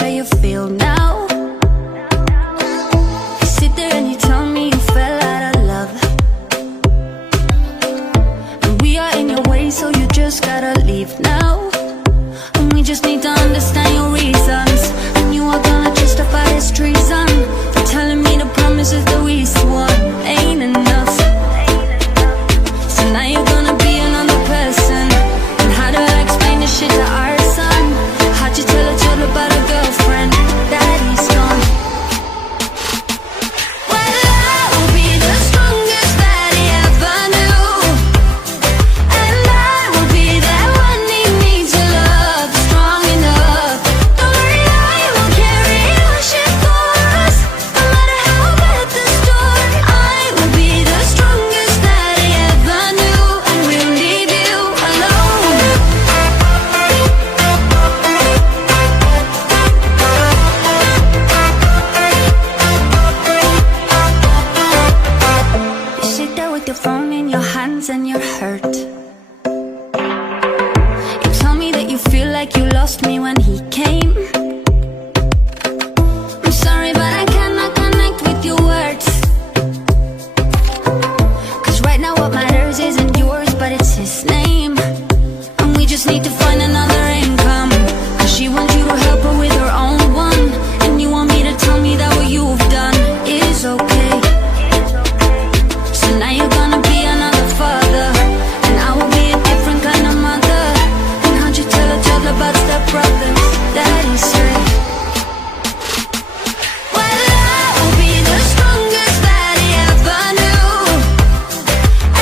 how you feel now. You sit there and you tell me you fell out of love, and we are in your way, so you just gotta leave now. And we just need to understand your reasons, and you are gonna justify this treason for telling me the promises that we swore ain't enough. So now you're gonna be another person, and how do I explain this shit to our son? How'd you tell a child about a girlfriend that he's gone? Well, I will be the strongest that he ever knew, and I will be that one he needs to love strong enough. Don't worry, I will carry your shit for us, no matter how bad the storm. I will be the strongest that he ever knew, and we'll leave you alone. You sit there with your phone in your hands and you're hurt. You tell me that you feel like you lost me when he came. I'm sorry, but I cannot connect with your words, 'cause right now what matters isn't yours, but it's his name. And we just need to find another income, 'cause she wants you to help her with her own one, and you want me to tell me that what you've done is okay. So now you're gonna be another father, and I will be a different kind of mother. And how'd you tell a child about stepbrothers that he's straight? Well, I will be the strongest that he ever knew,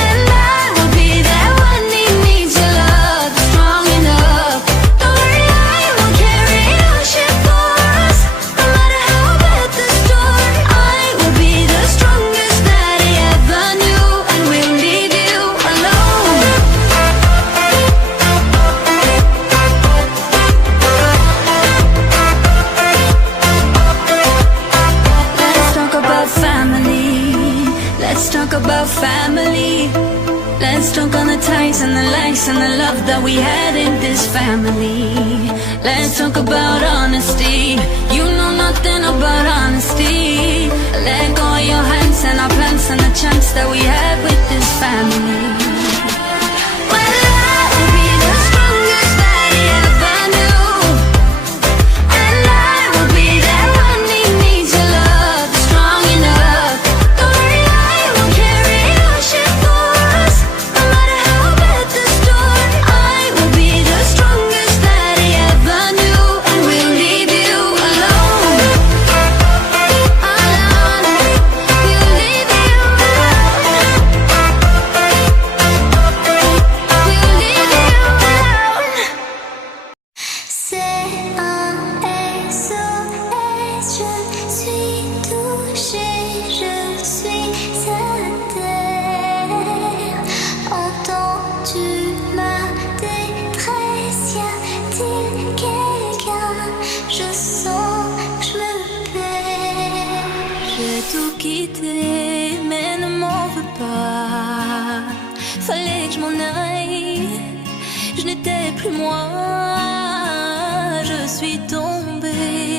and I will be that one he needs to love strong enough. Don't worry, I will carry your shit for us, no matter how bad the storm. I will be the strongest that he ever knew, and we'll leave you alone. Let's talk about family. Let's talk about family. Let's talk on the ties and the lies and the love that we had in this family. Let's talk about honesty. You know nothing about honesty. Let go of your hands and our plans and the chance that we had with this family. Well, I will be the strongest that he ever knew, and I will be that one he needs to love strong enough. Don't worry, I will carry your shit for us, no matter how bad the storm. I will be the strongest that he ever knew, and we'll leave you alone. Alone, we'll leave you alone. We'll leave you alone. C'est un SOS, je suis touchée, je suis à terre. Entends-tu ma détresse? Y a-t-il quelqu'un? Je sens que je me perds. J'ai tout quitté, mais ne m'en veux pas. Fallait que je m'en aille, je n'étais plus moi. Je suis tombée